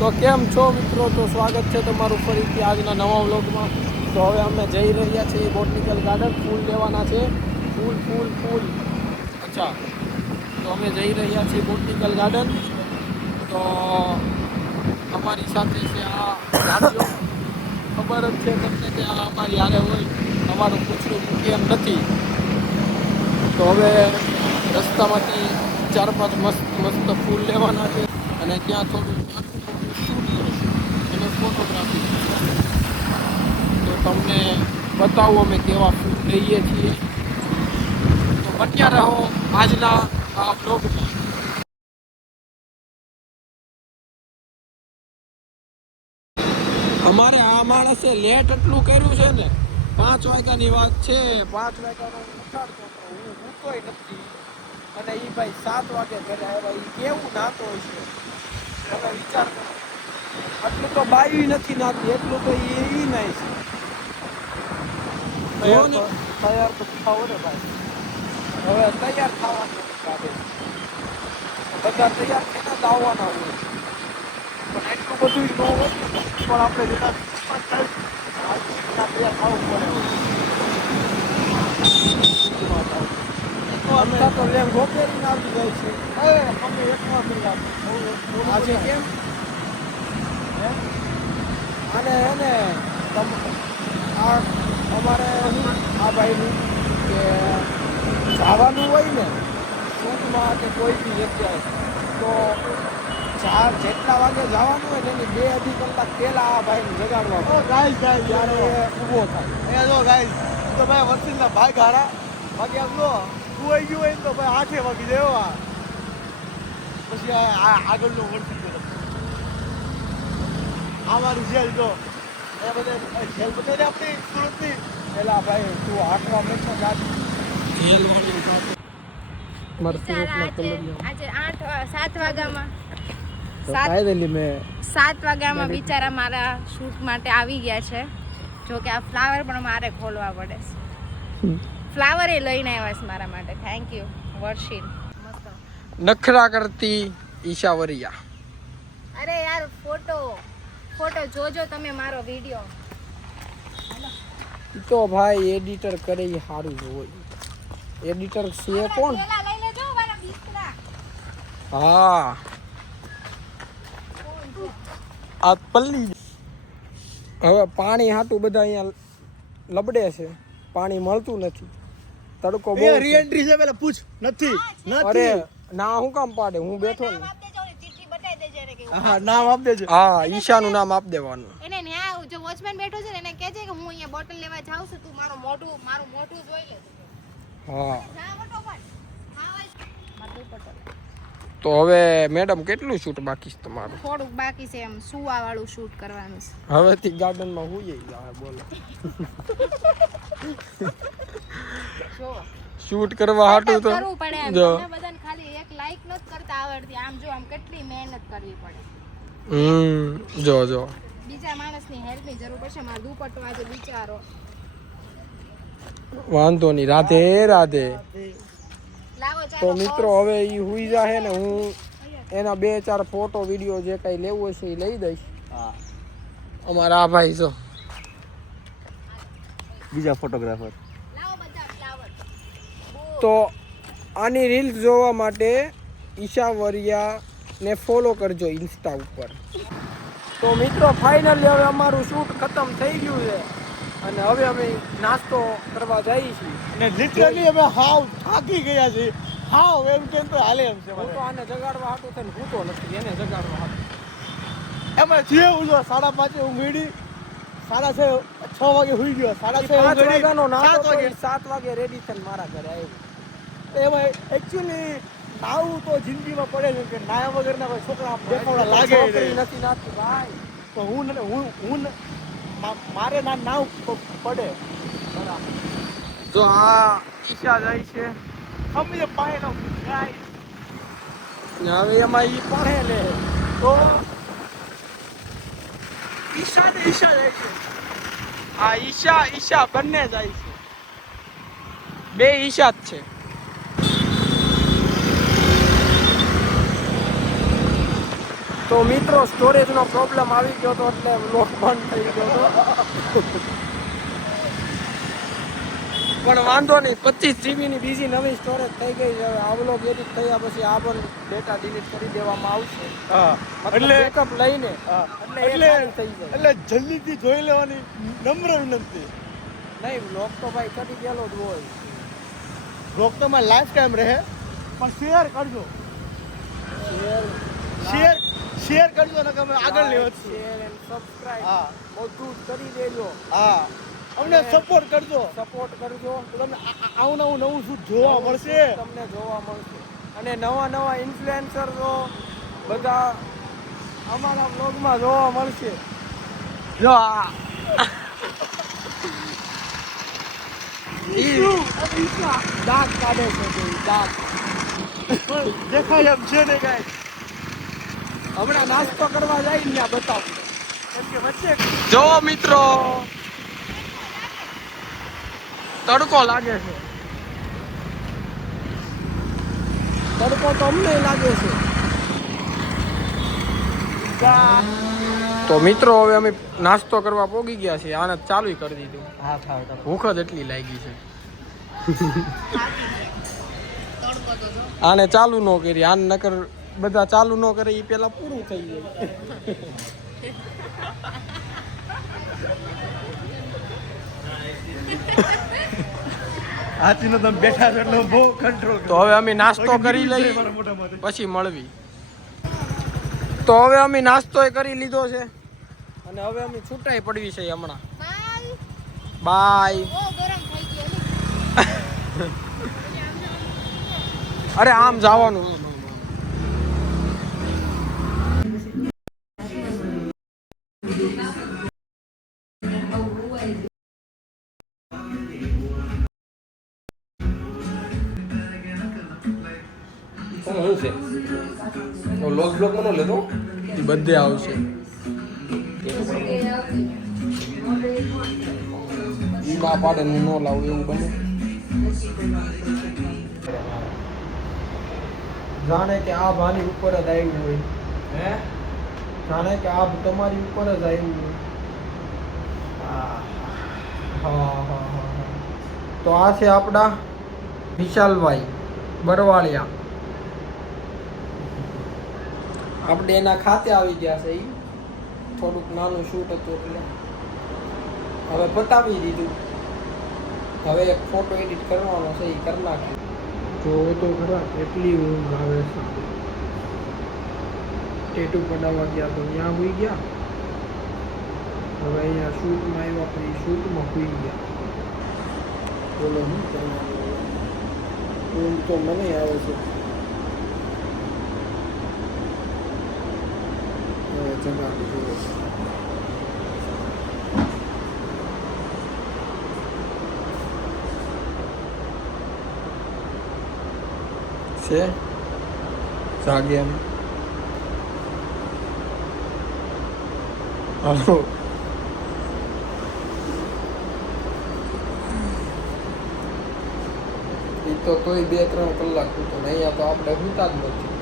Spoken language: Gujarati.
તો કેમ છો મિત્રો? તો સ્વાગત છે તમારું ફરીથી આજના નવા વ્લોગમાં. તો હવે અમે જઈ રહ્યા છીએ બોટનિકલ ગાર્ડન. ફૂલ લેવાના છે. ફૂલ. અચ્છા, તો અમે જઈ રહ્યા છીએ બોટનિકલ ગાર્ડન. તો અમારી સાથે છે આ ગાડીઓ. ખબર જ છે તમને કે આ અમારી હારે હોય, અમારું પૂછડું મૂકી એમ નથી. તો હવે રસ્તામાંથી 4-5 મસ્ત ફૂલ લેવાના છે અને ત્યાં થોડું શૂટ કરીશું અને ફોટોગ્રાફી. તો તમને બતાવું અમે કેવા ફૂલ લઈએ છીએ. તો બન્યા રહો આજના આ બ્લોગમાં. અમારે આ માણસે લેટ એટલું કર્યું છે ને, 5 વાગ્યાની વાત છે. 5 વાગ્યાનો ઉઠાડતો હતો, હું ઊઠતોય નથી. અને એ ભાઈ 7 વાગે ઘરે આવ્યા. એ કેવું નાતો હશે હવે વિચાર કરો. આટલું તો બાયું નથી નાતી, એટલું તો એ નાય છે. તૈયાર તો થાવો ને ભાઈ. હવે તૈયાર થવાનું કાઢે બધા તૈયાર થઈને જ આવવાના હોય. પણ એટલું બધું ન હોય, પણ આપણે જેના તૈયાર થવું પડે. અમે તો લેંગો પહેરીને આવી જાય છે. અમે એકમાં કલાક આજે કેમ અને એને અમારે આ ભાઈનું કે જવાનું હોય ને શૂટમાં કે કોઈ બી જગ્યાએ, તો જેટલા વાગે જવાનું હોય ને એની 2-2 કલાક પહેલા આ ભાઈને જગાડવા ત્યારે ઊભો થાય. અહીંયા જો ગાઈસ, તો ભાઈ વર્ષીના ભાઈ ગાડા વાગે આમ જો સુવાઈ ગયું હોય ને તો ભાઈ 8 વાગી જાય. પછી આગળનું વર્ષી અમારું જેલ જો એ બધે જેલ બતાવી આપણી સુરતની. પેલા ભાઈ તું આટવા મેચમાં જાતી જેલ વાળી સાથે આજે 7 વાગ્યામાં 7 વાગ્યામાં બિચારા મારા શૂટ માટે આવી ગયા છે. જો કે આ ફ્લાવર પણ મારે ખોલવા પડે છે. ફ્લાવર એ લઈને આવ્યા છે મારા માટે. Thank you વર્ષિન. નખરા કરતી ઈશાવરિયા. અરે યાર ફોટો જોજો તમે મારો વિડિયો. તો ભાઈ એડિટર કરે એ સારું હોય. એડિટર છે કોણ? હા આ પલ્લી. હવે પાણી હાટું બધા અહીંયા લબડે છે. પાણી મળતું નથી. તડકો બહુ રીએન્ટ્રી છે. પેલા પૂછ નથી. અરે ના હું કામ પાડે, હું બેઠો ને. હા નામ આપ દેજો. હા ઈશાનું નામ આપ દેવાનું. એને ન્યા જો વોચમેન બેઠો છે ને એને કહેજે કે હું અહીંયા બોટલ લેવા જાઉં છું, તું મારું મોઢું જોઈ લે. હા જા ફટાફટ. હા ભાઈ મારું પટલ. તો હવે મેડમ કેટલું શૂટ બાકી છે તમારું? થોડુંક બાકી છે, એમ સુવા વાળું શૂટ કરવાનું છે. હવેથી ગાર્ડનમાં હુઈ જાય બોલો. જો શૂટ કરવા હાટું તો કરવું પડે એમ. જો તમને બધાને ખાલી એક લાઈક નથી કરતા આવડતી. આમ જો આમ કેટલી મહેનત કરવી પડે. જો બીજા માણસની હેલ્પની જરૂર પડશે. મારો દુપટ્ટો આજે બિચારો. વાંધો નહીં. રાધે રાધે. લાવો તો ચાલો. મિત્રો હવે ઈ હુઈ જાહે ને હું એના 2-4 ફોટો વિડીયો જે કઈ લેવું હશે એ લઈ દઈશ. હા અમારા આ ભાઈ છો બીજા ફોટોગ્રાફર. લાવો બધા ફ્લાવર. તો આની રીલ્સ જોવા માટે ઈશાવરિયાને ફોલો કરજો ઇન્સ્ટા ઉપર. તો મિત્રો ફાઇનલી હવે અમારું શૂટ ખતમ થઈ ગયું છે અને હવે અમે નાસ્તો કરવા જઈએ છીએ. ને લિટરલી અમે હાવ થાકી ગયા છે. હાવ એમ કેમ તો હાલે એમ છે. હું તો આને જગાડવા હાટું થઈને ભૂતો નથી, એને જગાડવા હાટું. એમાં જે ઉજો 5:30 ઊંઘી 6 વાગે હુઈ ગયો. 6:30 5 વાગ્યાનો નાસ્તો 7 વાગે રેડી થઈને મારા ઘરે આવ્યો. એમાં એકચ્યુઅલી નાવું તો જિંદગીમાં પડે છે કે નાયા વગરના કોઈ છોકરા દેખાવડા લાગે નથી નાખતું ભાઈ. તો હું મારે નાવ પડે. બરાબર. જો આ ઈશા જાય છે અમે પાયનો ગાય ને હવે એમાં ઈ પડે ને તો ઈશા જાય છે. આ ઈશા બંને જાય છે. 2 ઈશા જ છે. તો મિત્રો સ્ટોરેજનો પ્રોબ્લેમ આવી ગયો હતો એટલે વ્લોગ બંધ થઈ ગયો હતો. પણ વાંધો નહીં, 25 GB ની બીજી નવી સ્ટોરેજ થઈ ગઈ છે. હવે આ વ્લોગ એડિટ થયા પછી આ પણ ડેટા ડિલીટ કરી દેવામાં આવશે. હા એટલે એટલે બેકઅપ લઈને એટલે થઈ જાય. એટલે જલ્દીથી જોઈ લેવાની નમ્ર વિનંતી. નહીં, વ્લોગ તો ભાઈ ચડી ગયેલો જ હોય. બ્લોગ તો મારે લાઈફ ટાઈમ રહે, પણ શેર કરજો, શેર કરજો ને તમે આગળ લેવો જ. શેર એન્ડ સબસ્ક્રાઇબ હા બધું જ કરી દેજો. હા અમને સપોર્ટ કરજો, સપોર્ટ કરજો. તો તમને આવું નવું શું જોવા મળશે. તમને જોવા મળશે. અને નવા ઇન્ફ્લુએન્સરો બધા અમારા બ્લોગમાં જોવા મળશે. જો આ દાંત કાઢે છે તે દાંત. પણ દેખાય એમ છે ને કાંઈ. હમણાં નાસ્તો કરવા જાય ને ત્યાં બતાવું. કેમ કે વચ્ચે જો મિત્રો તડકો લાગે છે. તડકો તો અમને લાગે છે. તો મિત્રો હવે અમે નાસ્તો કરવા પોગી ગયા છીએ. આને ચાલુ કરી દીધું. હા થાવ ભૂખ જ એટલી લાગી છે. આને ચાલુ ન કરી, આને નકર બધા ચાલુ ન કરે એ પેલા પૂરું થઈ જાય. હાથીનો તમે બેઠા છો એટલે બહુ કંટ્રોલ. તો હવે અમે નાસ્તો કરી લઈ પછી મળવી. તો હવે અમે નાસ્તો કરી લીધો છે અને હવે અમે છૂટાઈ પડવી છે હમણાં. બાય. અરે આમ જવાનું. એ બધે આવશે. ના પાડે ને ન લાવું એવું બને. જાણે કે આ આની ઉપર જ આવ્યું હોય. જાણે કે આ તમારી ઉપર જ આવ્યું હોય. હા. તો આ છે આપણા વિશાલભાઈ બરવાળિયા. આપણે એના ખાતે આવી ગયા છે. થોડુંક નાનું શૂટ હતું એટલે હવે પતાવી દીધું. હવે એક ફોટો એડિટ કરવાનો છે, એ કરી નાખ્યું. જોવો તો ખરા કેટલી ઊંઘ આવે છે. ટેટુ પડાવવા ગયા તો ત્યાં હોઈ ગયા. હવે અહીંયા શૂટમાં આવ્યા પછી શૂટમાં હોઈ ગયા. બોલો શું કરવાનું? ઊંઘ તો મને આવે છે. જગાડી જોવે છે. જાગે એમ. હાલો. એ તો તોય 2-3 કલાક તો અહીંયા તો આપણે હુતા જ નથી.